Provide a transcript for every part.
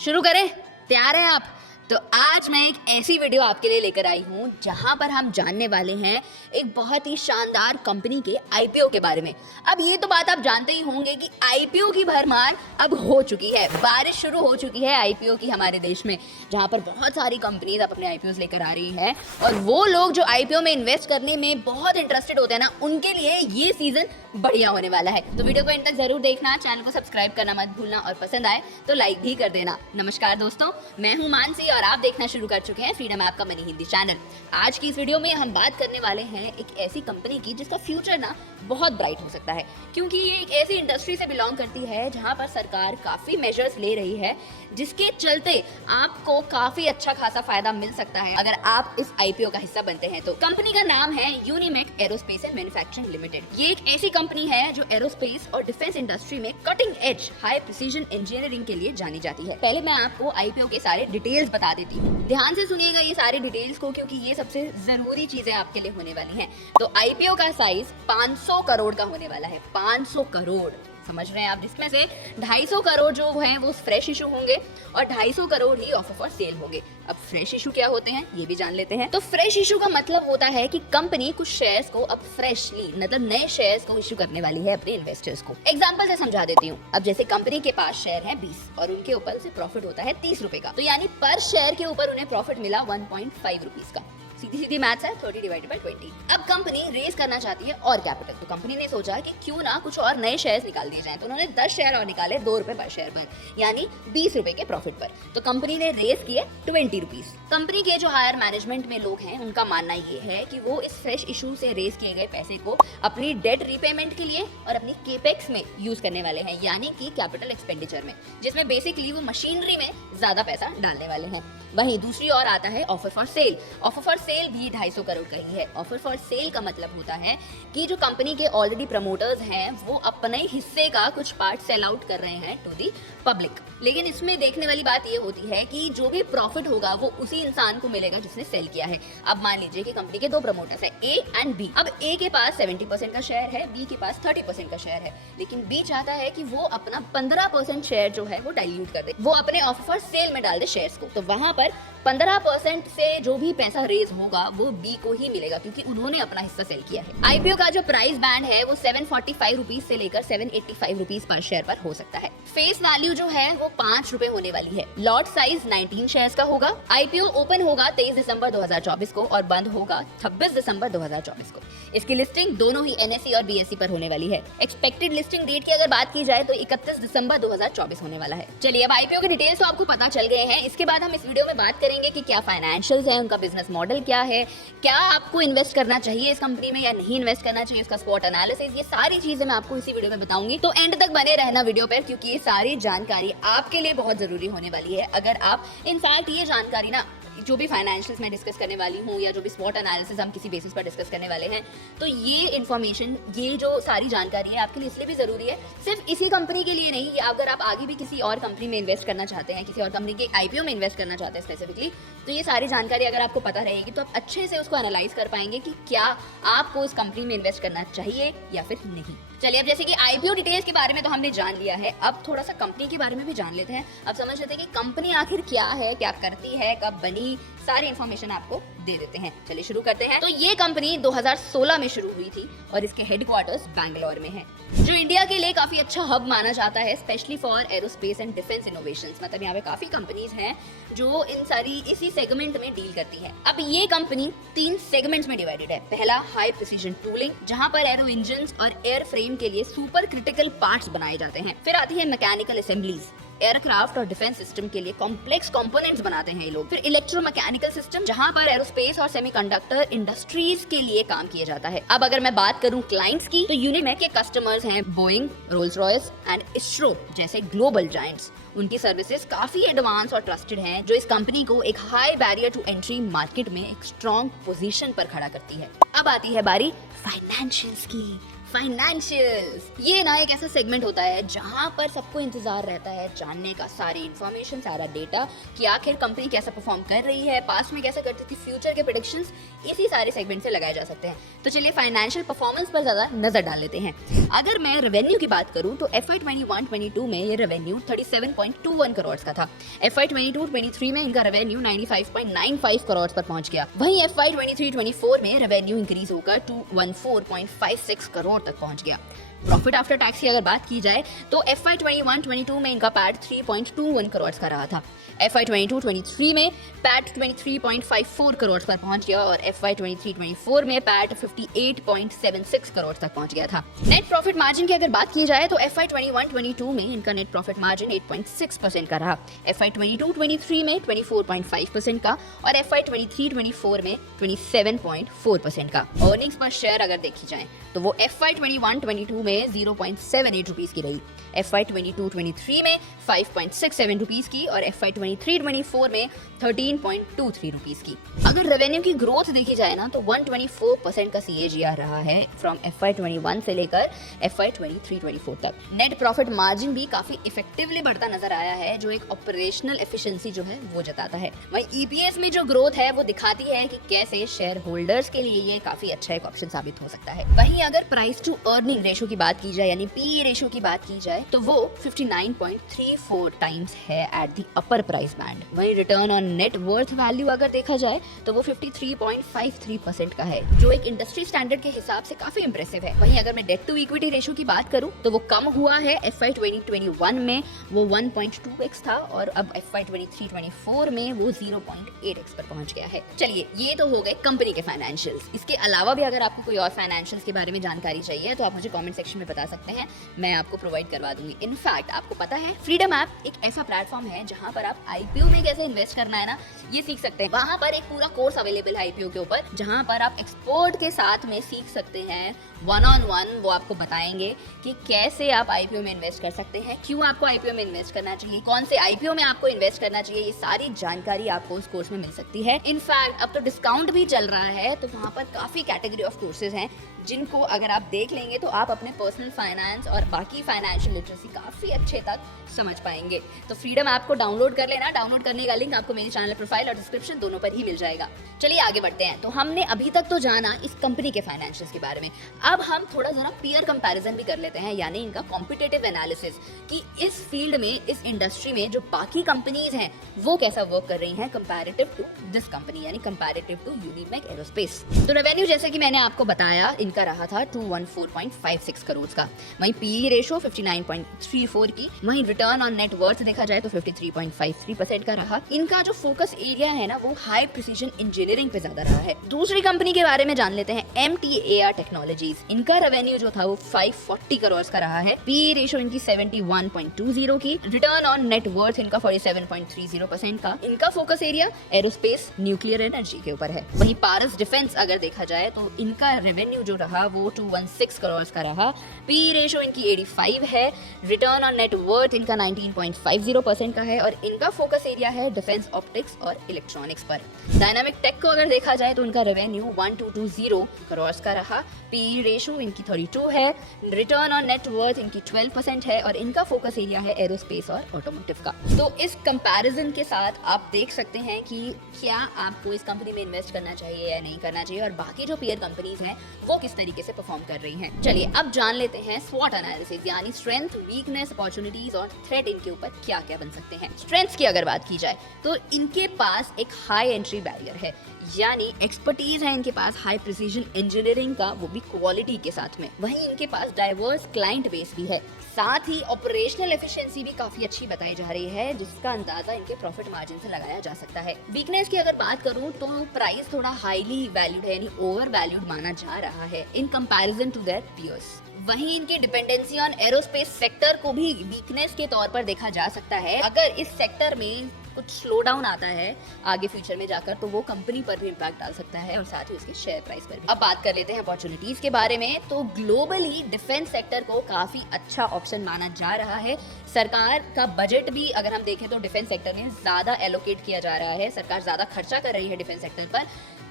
शुरू करें? तैयार हैं आप? तो आज मैं एक ऐसी वीडियो आपके लिए लेकर आई हूँ जहाँ पर हम जानने वाले हैं एक बहुत ही शानदार कंपनी के आईपीओ के बारे में। अब ये तो बात आप जानते ही होंगे कि आईपीओ की भरमार अब हो चुकी है, बारिश शुरू हो चुकी है आईपीओ की हमारे देश में, जहाँ पर बहुत सारी कंपनीज अपने आईपीओ लेकर आ रही है। और वो लोग जो आईपीओ में इन्वेस्ट करने में बहुत इंटरेस्टेड होते हैं ना, उनके लिए ये सीजन बढ़िया होने वाला है। तो वीडियो को एंड तक जरूर देखना, चैनल को सब्सक्राइब करना मत भूलना और पसंद आए तो लाइक भी कर देना। नमस्कार दोस्तों, मैं हूँ मानसी और आप देखना शुरू कर चुके हैं फ्रीडम ऐप का मनी हिंदी चैनल। आज की इस वीडियो में हम बात करने वाले हैं एक ऐसी कंपनी की जिसका फ्यूचर ना बहुत ब्राइट हो सकता है, क्योंकि ये एक ऐसी इंडस्ट्री से बिलोंग करती है जहां पर सरकार काफी मेजर्स ले रही है, जिसके चलते आपको काफी अच्छा खासा फायदा मिल सकता है अगर आप इस आईपीओ का हिस्सा बनते हैं। तो कंपनी का नाम है Unimech aerospace and manufacturing limited. ये एक ऐसी कंपनी है जो एरोस्पेस और डिफेंस इंडस्ट्री में cutting edge high precision engineering के लिए जानी जाती है। पहले मैं आपको आईपीओ के सारे डिटेल्स बता देती हूँ, ध्यान से सुनिएगा ये सारे डिटेल्स को, क्योंकि ये सबसे जरूरी चीजें आपके लिए होने वाली हैं। तो आईपीओ का साइज 500 करोड़ का होने वाला है, 500 करोड़, समझ रहे हैं आप, जिसमें से 250 करोड़ जो हैं वो फ्रेश इशू होंगे और 250 करोड़ ही ऑफर फॉर सेल होंगे। अब फ्रेश इशू क्या होते हैं ये भी जान लेते हैं। तो फ्रेश इशू का मतलब होता है कि कंपनी कुछ शेयर्स को अब फ्रेशली, मतलब नए शेयर्स को इशू करने वाली है अपने इन्वेस्टर्स को। एग्जांपल से समझा देती हूँ। अब जैसे कंपनी के पास शेयर है 20 और उनके ऊपर से प्रॉफिट होता है 30 रुपए का, तो यानी पर शेयर के ऊपर उन्हें प्रॉफिट मिला 1.5 रुपीज का। सीधी सीधी मैथ्स है, 30 डिवाइडेड बाय 20। अब कंपनी रेज करना चाहती है और कैपिटल, तो कंपनी ने सोचा कि क्यों ना कुछ और नए शेयर्स निकाल दिए जाएं, तो उन्होंने 10 शेयर और निकाले 2 रुपए पर शेयर पर, यानी 20 रुपए के प्रॉफिट पर। तो कंपनी ने रेज किए 20 रुपीज। कंपनी के जो हायर मैनेजमेंट में लोग हैं उनका मानना ये है कि वो इस फ्रेश इशू से रेज किए गए पैसे को अपनी डेट रीपेमेंट के लिए और अपनी केपेक्स में यूज करने वाले हैं, यानी कि कैपिटल एक्सपेंडिचर में, जिसमें बेसिकली वो मशीनरी में ज्यादा पैसा डालने वाले हैं। वहीं दूसरी ओर आता है offer for sale. Offer for sale भी 250 करोड़ का ही है। ऑफर फॉर सेल का मतलब होता है कि जो कंपनी के ऑलरेडी प्रमोटर्स हैं वो अपने हिस्से का कुछ पार्ट सेल आउट कर रहे हैं टू दी पब्लिक। लेकिन इसमें देखने वाली बात ये होती है कि जो भी प्रॉफिट होगा वो उसी इंसान को मिलेगा जिसने सेल किया है। अब मान लीजिए कि कंपनी के 2 प्रमोटर्स है, ए एंड बी। अब ए के पास 70% का शेयर है, बी के पास 30% का शेयर है, लेकिन बी चाहता है कि वो अपना 15% शेयर जो है वो डाइल्यूट कर दे, वो अपने ऑफर फॉर सेल में डाल दे शेयर्स को। तो वहां पर 15% से जो भी पैसा रेज होगा वो बी को ही मिलेगा, क्योंकि उन्होंने अपना हिस्सा सेल किया है। आईपीओ का जो प्राइस बैंड है वो 745 रुपीज से लेकर 785 रुपीज पर शेयर पर हो सकता है। फेस वैल्यू जो है वो 5 रुपए होने वाली है। लॉट साइज 19 शेयर्स का होगा। आईपीओ ओपन होगा 23 दिसंबर 2024 को और बंद होगा 26 दिसंबर 2024 को। इसकी लिस्टिंग दोनों ही एनएसई और बीएसई पर होने वाली है। एक्सपेक्टेड लिस्टिंग डेट की अगर बात की जाए तो 31 दिसंबर 2024 होने वाला है। चलिए, अब आईपीओ के डिटेल्स तो आपको पता चल गए हैं। इसके बाद हम इस वीडियो में बात करेंगे कि क्या फाइनेंशियल्स है, उनका बिजनेस मॉडल क्या है, क्या आपको इन्वेस्ट करना चाहिए इस कंपनी में या नहीं इन्वेस्ट करना चाहिए, उसका स्पॉट एनालिसिस, ये सारी चीजें मैं आपको इसी वीडियो में बताऊंगी। तो एंड तक बने रहना वीडियो पर, क्योंकि ये सारी जानकारी आपके लिए बहुत जरूरी होने वाली है। अगर आप इनफैक्ट ये जानकारी ना, जो भी फाइनेंशियल्स मैं डिस्कस करने वाली हूँ या जो भी स्पॉट एनालिसिस हम किसी बेसिस पर डिस्कस करने वाले हैं, तो ये इन्फॉर्मेशन, ये जो सारी जानकारी है आपके लिए इसलिए भी जरूरी है, सिर्फ इसी कंपनी के लिए नहीं। अगर आप आगे भी किसी और कंपनी में इन्वेस्ट करना चाहते हैं, किसी और कंपनी के आईपीओ में इन्वेस्ट करना चाहते हैं स्पेसिफिकली, तो ये सारी जानकारी अगर आपको पता रहेगी तो आप अच्छे से उसको एनालाइज कर पाएंगे कि क्या आपको उस कंपनी में इन्वेस्ट करना चाहिए या फिर नहीं। चलिए, अब जैसे कि आईपीओ डिटेल्स के बारे में तो हमने जान लिया है, अब थोड़ा सा कंपनी के बारे में भी जान लेते हैं। अब समझ लेते हैं कि कंपनी आखिर क्या है, क्या करती है, कब बनी, सारी इंफॉर्मेशन आपको दे देते हैं। चलिए शुरू करते हैं। तो ये कंपनी 2016 में शुरू हुई थी और इसके हेडक्वार्टर्स बैंगलोर में है, जो इंडिया के लिए काफी अच्छा हब माना जाता है, specially for aerospace and defence innovations. मतलब यहाँ पे काफी कंपनीज हैं जो इन सारी इसी सेगमेंट में डील करती है। अब ये कंपनी 3 सेगमेंट्स में डिवाइडेड है। पहला हाई प्रिसीजन टूलिंग, जहाँ पर एरो इंजन्स और एयर फ्रेम के लिए सुपर क्रिटिकल पार्ट्स बनाए जाते हैं। फिर आती है मैकेनिकल असेंबलीज, एयरक्राफ्ट और डिफेंस सिस्टम के लिए कॉम्प्लेक्स कंपोनेंट्स बनाते हैं ये लोग। फिर इलेक्ट्रोमैकेनिकल सिस्टम, जहां पर एरोस्पेस और सेमीकंडक्टर इंडस्ट्रीज के लिए काम किया जाता है। अब अगर मैं बात करूं क्लाइंट्स की, तो यूनिमेक के कस्टमर्स हैं Boeing, Rolls Royce and ISRO जैसे ग्लोबल जायंट्स। उनकी सर्विसेज काफी एडवांस और ट्रस्टेड हैं, जो इस कंपनी को एक high barrier to entry market में एक स्ट्रॉन्ग पोजीशन पर खड़ा करती है। अब आती है बारी फाइनेंशियल्स की। फाइनेंशियल्स। ये ना एक ऐसा सेगमेंट होता है जहां पर सबको इंतजार रहता है जानने का, सारी इन्फॉर्मेशन, सारा डेटा कि आखिर कंपनी कैसा परफॉर्म कर रही है, पास्ट में कैसा करती थी, फ्यूचर के प्रेडिक्शंस इसी सारे सेगमेंट से लगाए जा सकते हैं। तो चलिए फाइनेंशियल परफॉर्मेंस पर ज्यादा नजर डाल लेते हैं। अगर मैं रेवेन्यू की बात करूं तो FY 21-22 में ये रेवेन्यू 37.21 करोड़ का था। FY 22-23 में इनका रेवेन्यू 95.95 करोड़ पर पहुंच गया। वहीं FY 23-24 में रेवेन्यू इंक्रीज होकर 214.56 करोड़ तक पहुंच गया। प्रॉफिट आफ्टर टैक्स की अगर बात की जाए तो FY 21-22 में इनका पैट 3.21 करोड़ का रहा था। FY 22-23 में पैट 23.54 करोड़ पर पहुंच गया और FY 23-24 में पैट 58.76 करोड़ तक पहुंच गया था। नेट प्रॉफिट मार्जिन की अगर बात की जाए तो FY 21-22 में इनका नेट प्रॉफिट मार्जिन 8.6% का रहा। FY 22-23 में 24.5% का और FY 23-24 में 27.4% का। अर्निंग्स पर शेयर अगर देखी जाए तो वो FY 21-22 में 0.78 रुपीस की रही, FY 22-23 में 5.67 रुपीस की और FY 23-24 में 13.23 रुपीस की। अगर रेवेन्यू की ग्रोथ देखी जाए ना तो 124% का CAGR रहा है फ्रॉम FY 21 से लेकर FY 23-24 तक। नेट प्रॉफिट मार्जिन भी काफी इफेक्टिवली बढ़ता नजर आया है, जो एक ऑपरेशनल एफिशिएंसी जो है वो जताता है। वहीं EPS में जो ग्रोथ है वो दिखाती है कि कैसे शेयर होल्डर्स के लिए ये काफी अच्छा एक ऑप्शन साबित हो सकता है। वहीं अगर प्राइस टू अर्निंग रेशो की बात की जाए यानी PE रेशो की बात की जाए तो वो 59.34 टाइम्स है at the upper price band. वहीं return on net worth value अगर देखा जाए तो वो 53.53% का है, जो एक इंडस्ट्री स्टैंडर्ड के हिसाब से काफी इंप्रेसिव है। वहीं अगर मैं डेट टू इक्विटी रेशो की बात करूं तो वो कम हुआ है। FY 2021 में वो 1.2x था और अब FY 23-24 में वो 0.8x पर पहुंच गया है। चलिए ये तो हो गए कंपनी के फाइनेंशियल्स। इसके अलावा भी अगर आपको कोई और फाइनेंशियल्स के बारे में जानकारी चाहिए तो आप मुझे कमेंट सेक्शन में बता सकते हैं, मैं आपको प्रोवाइड करवा दूंगी। इनफैक्ट आपको पता है फ्रीडम ऐप एक ऐसा प्लेटफॉर्म है जहां पर आप IPO में कैसे इन्वेस्ट करना है ना ये सीख सकते हैं। वहां पर एक पूरा कोर्स अवेलेबल है IPO के ऊपर, जहां पर आप एक्सपर्ट के साथ में सीख सकते हैं 1-on-1। वो आपको बताएंगे कि कैसे आप IPO में इन्वेस्ट कर सकते हैं, क्यों आपको IPO में इन्वेस्ट करना चाहिए, कौन से IPO में आपको इन्वेस्ट करना चाहिए, ये सारी जानकारी आपको उस कोर्स में मिल सकती है। इनफैक्ट अब तो डिस्काउंट भी चल रहा है, तो वहाँ पर काफी कैटेगरी ऑफ कोर्सेज हैं जिनको अगर आप देख लेंगे तो आप अपने पर्सनल फाइनेंस और बाकी फाइनेंशियल लिटरेसी काफी अच्छे तक समझ पाएंगे। तो फ्रीडम ऐप को डाउनलोड कर लेना। डाउनलोड करने का लिंक आपको मेरी चैनल प्रोफाइल और डिस्क्रिप्शन दोनों पर ही मिल जाएगा। चलिए आगे बढ़ते हैं। तो हमने अभी तक तो जाना इस कंपनी के फाइनेंशियल्स के बारे में, अब हम थोड़ा जरा पीयर कंपैरिजन भी कर लेते हैं, यानी इनका कॉम्पिटिटिव एनालिसिस कि इस फील्ड में, इस इंडस्ट्री में जो बाकी कंपनीज हैं वो कैसा वर्क कर रही हैं कंपैरेटिव टू दिस कंपनी, यानी कंपैरेटिव टू यूनिमेक एरोस्पेस। तो रेवेन्यू जैसे कि मैंने आपको बताया इनका रहा था 214.56 करोड़ का। वहीं PE रेशो 59.34 की। वहीं रिटर्न ऑन नेट वर्थ देखा जाए तो 53.53% का रहा। इनका जो फोकस एरिया है ना वो हाई प्रिसीजन इंजीनियरिंग पे ज्यादा रहा है। दूसरी कंपनी के बारे में जान लेते हैं, MTAR टेक्नोलॉजीज। इनका रेवेन्यू जो था वो 540 करोड़ का रहा है। PE रेशो इनकी 71.20 की। रिटर्न ऑन नेट वर्थ इनका 47.30% का। इनका focus area aerospace, nuclear energy के ऊपर है। वहीं पारस डिफेंस अगर देखा जाए तो इनका रेवेन्यू जो रहा वो 216 करोड़ का रहा। PE रेशो इनकी 85 है। रिटर्न ऑन नेट वर्थ इनका 19.50% का है और इनका फोकस एरिया है डिफेंस, ऑप्टिक्स और इलेक्ट्रॉनिक्स पर। डायनामिक टेक को अगर देखा जाए तो इनका रेवेन्यू 1220 करोड़ का रहा। PE रेशो इनकी 32 है। रिटर्न ऑन नेट वर्थ इनकी 12% है और इनका फोकस एरिया है एरोस्पेस और ऑटोमोटिव का। तो इस कंपैरिजन के साथ आप देख सकते हैं कि क्या आपको इस कंपनी में इन्वेस्ट करना चाहिए या नहीं करना चाहिए और बाकी जो पीयर कंपनीज हैं वो किस तरीके से परफॉर्म कर रही हैं। चलिए अब जान लेते हैं स्वॉट एनालिसिस, यानी स्ट्रेंथ, वीकनेस, अपॉर्चुनिटीज और थ्रेट इनके ऊपर क्या क्या बन सकते हैं। स्ट्रेंथ्स की अगर बात की जाए तो इनके पास एक हाई एंट्री बैरियर है, यानी एक्सपर्टीज है इनके पास हाई प्रिसीजन इंजीनियरिंग का, वो भी क्वालिटी के साथ में। वहीं इनके पास डाइवर्स क्लाइंट बेस भी है, साथ ही ऑपरेशनल एफिशिएंसी भी काफी अच्छी बताई जा रही है, जिसका अंदाजा इनके प्रॉफिट मार्जिन से लगाया जा सकता है। वीकनेस की अगर बात करूं तो प्राइस थोड़ा हाईली वैल्यूड है, यानी ओवर वैल्यूड माना जा रहा है in comparison to their peers. वहीं इनकी डिपेंडेंसी ऑन एरोस्पेस सेक्टर को भी वीकनेस के तौर पर देखा जा सकता है। अगर इस सेक्टर में कुछ स्लो डाउन आता है आगे फ्यूचर में जाकर तो वो कंपनी पर भी इम्पैक्ट डाल सकता है और साथ ही उसके शेयर प्राइस पर भी। अब बात कर लेते हैं अपॉर्चुनिटीज के बारे में। तो ग्लोबली डिफेंस सेक्टर को काफी अच्छा ऑप्शन माना जा रहा है। सरकार का बजट भी अगर हम देखें तो डिफेंस सेक्टर में ज्यादा एलोकेट किया जा रहा है, सरकार ज्यादा खर्चा कर रही है डिफेंस सेक्टर पर।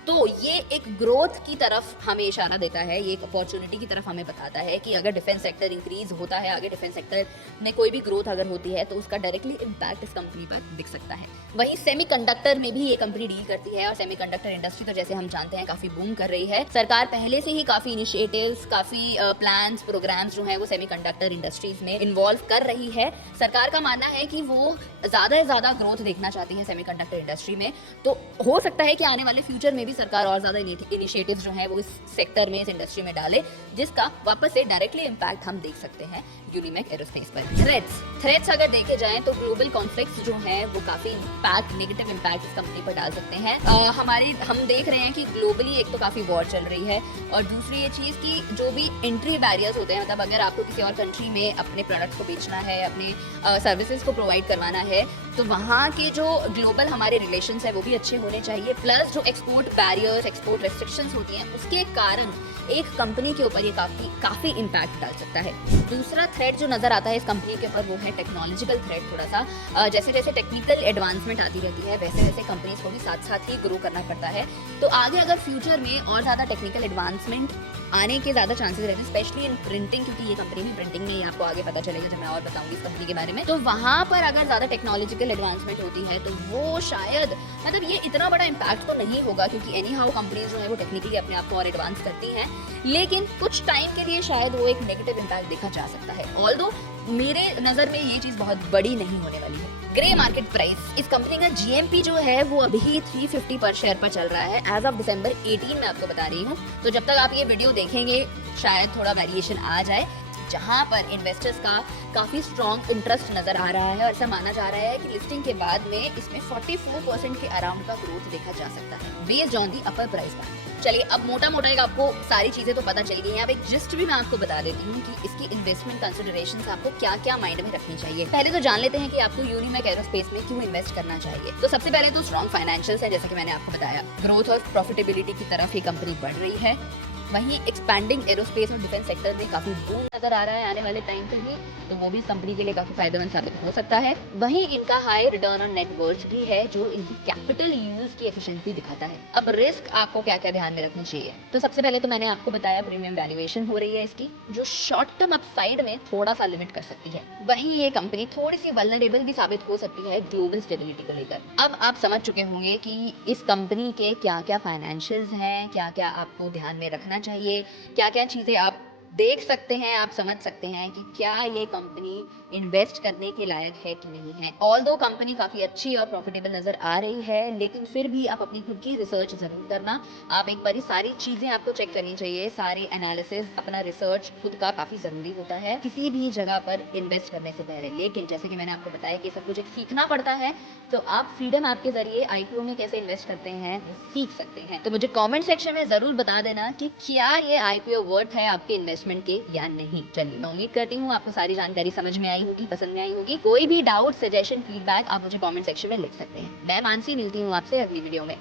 तो ये एक ग्रोथ की तरफ हमें इशारा देता है, ये एक अपॉर्चुनिटी की तरफ हमें बताता है कि अगर डिफेंस सेक्टर इंक्रीज होता है, आगे डिफेंस सेक्टर में कोई भी ग्रोथ अगर होती है तो उसका डायरेक्टली इम्पैक्ट इस कंपनी पर दिख सकता है। वहीं सेमीकंडक्टर में भी ये कंपनी डील करती है और सेमीकंडक्टर इंडस्ट्री तो जैसे हम जानते हैं काफी बूम कर रही है। सरकार पहले से ही काफी इनिशिएटिव्स, काफी प्लान्स, प्रोग्राम्स जो हैं वो सेमीकंडक्टर इंडस्ट्रीज में इन्वॉल्व कर रही है। सरकार का मानना है कि वो ज्यादा से ज्यादा ग्रोथ देखना चाहती है सेमीकंडक्टर इंडस्ट्री में, तो हो सकता है कि आने वाले फ्यूचर में भी सरकार और ज्यादा इनिशिएटिव्स जो हैं वो इस सेक्टर में, इस इंडस्ट्री में डाले, जिसका वापस से डायरेक्टली इम्पैक्ट हम देख सकते हैं यूनिमेक एरोस्पेस पर। थ्रेट्स अगर देखे जाएं तो ग्लोबल कॉन्फ्लिक्ट्स जो हैं वो काफी नेगेटिव इम्पैक्ट इस कंपनी पर डाल सकते हैं। हम देख रहे हैं कि ग्लोबली एक तो काफी वॉर चल रही है और दूसरी ये चीज कि जो भी एंट्री बैरियर्स होते हैं, मतलब अगर आपको किसी और कंट्री में अपने प्रोडक्ट्स को बेचना है, अपने सर्विसेज को प्रोवाइड करवाना है, तो वहाँ के जो ग्लोबल हमारे रिलेशंस है वो भी अच्छे होने चाहिए। प्लस जो एक्सपोर्ट बैरियर्स, एक्सपोर्ट रेस्ट्रिक्शंस होती हैं उसके कारण एक कंपनी के ऊपर ये काफी इम्पैक्ट डाल सकता है। दूसरा थ्रेट जो नजर आता है इस कंपनी के ऊपर वो है टेक्नोलॉजिकल थ्रेट। थोड़ा सा जैसे जैसे टेक्निकल एडवांसमेंट आती रहती है वैसे वैसे कंपनीज को भी साथ साथ ही ग्रो करना पड़ता है। तो आगे अगर फ्यूचर में और ज्यादा टेक्निकल एडवांसमेंट आने के ज्यादा चांसेस रहते हैं, स्पेशली इन प्रिंटिंग, क्योंकि ये कंपनी भी प्रिंटिंग में ही आपको आगे पता चलेगा जब मैं और बताऊंगी इस कंपनी के बारे में। तो वहां पर अगर ज्यादा टेक्नोलॉजिकल एडवांसमेंट होती है तो वो शायद, मतलब ये इतना बड़ा इम्पैक्ट तो नहीं होगा क्योंकि एनी हाउ कंपनीज जो है वो टेक्निकली अपने आप को और एडवांस करती हैं, लेकिन कुछ टाइम के लिए शायद वो एक नेगेटिव इम्पैक्ट देखा जा सकता है। ऑल्दो मेरे नजर में ये चीज बहुत बड़ी नहीं होने वाली है। ग्रे मार्केट प्राइस, इस कंपनी का जीएमपी जो है वो अभी 350 पर शेयर पर चल रहा है एज ऑफ दिसंबर 18 में आपको बता रही हूँ। तो जब तक आप ये वीडियो देखेंगे शायद थोड़ा वेरिएशन आ जाए, जहां पर इन्वेस्टर्स का काफी स्ट्रॉन्ग इंटरेस्ट नजर आ रहा है और ऐसा माना जा रहा है कि लिस्टिंग के बाद में इसमें 44% के अराउंड का ग्रोथ देखा जा सकता है based on the upper price band. चलिए अब मोटा मोटा एक आपको सारी चीजें तो पता चल गई हैं, अब एक जिस्ट भी मैं आपको बता देती हूँ कि इसकी इन्वेस्टमेंट कंसिडरेशंस आपको क्या क्या माइंड में रखनी चाहिए। पहले तो जान लेते हैं कि आपको यूनिमेक एरोस्पेस में क्यों इन्वेस्ट करना चाहिए। तो सबसे पहले तो स्ट्रॉन्ग फाइनेंशियल्स है, जैसा कि मैंने आपको बताया, ग्रोथ और प्रॉफिटेबिलिटी की तरफ ये कंपनी बढ़ रही है। वहीं एक्सपैंडिंग एरोस्पेस और डिफेंस सेक्टर में काफी बूम नजर आ रहा है आने वाले टाइम पे ही, तो वो भी इस कंपनी के लिए काफी फायदेमंद साबित हो सकता है। वहीं इनका high return on net worth भी है जो इनकी कैपिटल यूज की एफिशिएंसी दिखाता है। अब रिस्क आपको क्या क्या ध्यान में रखनी चाहिए, तो सबसे पहले तो मैंने आपको बताया प्रीमियम वैल्यूएशन हो रही है इसकी, जो शॉर्ट टर्म अपसाइड में थोड़ा सा लिमिट कर सकती है। वहीं ये कंपनी थोड़ी सी वल्नरेबल भी साबित हो सकती है ग्लोबल स्टेबिलिटी को लेकर। अब आप समझ चुके होंगे कि इस कंपनी के क्या क्या फाइनेंशियल्स हैं, क्या क्या आपको ध्यान में रखना चाहिए, क्या क्या चीजें आप देख सकते हैं, आप समझ सकते हैं कि क्या ये कंपनी इन्वेस्ट करने के लायक है कि नहीं है। ऑल्दो कंपनी काफी अच्छी और प्रॉफिटेबल नजर आ रही है, लेकिन फिर भी आप अपनी खुद की रिसर्च जरूर करना। आप एक बार सारी चीजें आपको चेक करनी चाहिए, सारे एनालिसिस, अपना रिसर्च खुद का काफी जरूरी होता है किसी भी जगह पर इन्वेस्ट करने से पहले। लेकिन जैसे कि मैंने आपको बताया कि सब कुछ सीखना पड़ता है, तो आप फ्रीडम ऐप के जरिए आईपीओ में कैसे इन्वेस्ट करते हैं सीख सकते हैं। तो मुझे कमेंट सेक्शन में जरूर बता देना कि क्या ये आईपीओ वर्थ है आपके इन्वेस्टमेंट के या नहीं। चलिए मैं उम्मीद करती हूँ आपको सारी जानकारी समझ में आई होगी, पसंद में आई होगी। कोई भी डाउट, सजेशन, फीडबैक आप मुझे कमेंट सेक्शन में लिख सकते हैं। मैं मानसी मिलती हूँ आपसे अगली वीडियो में।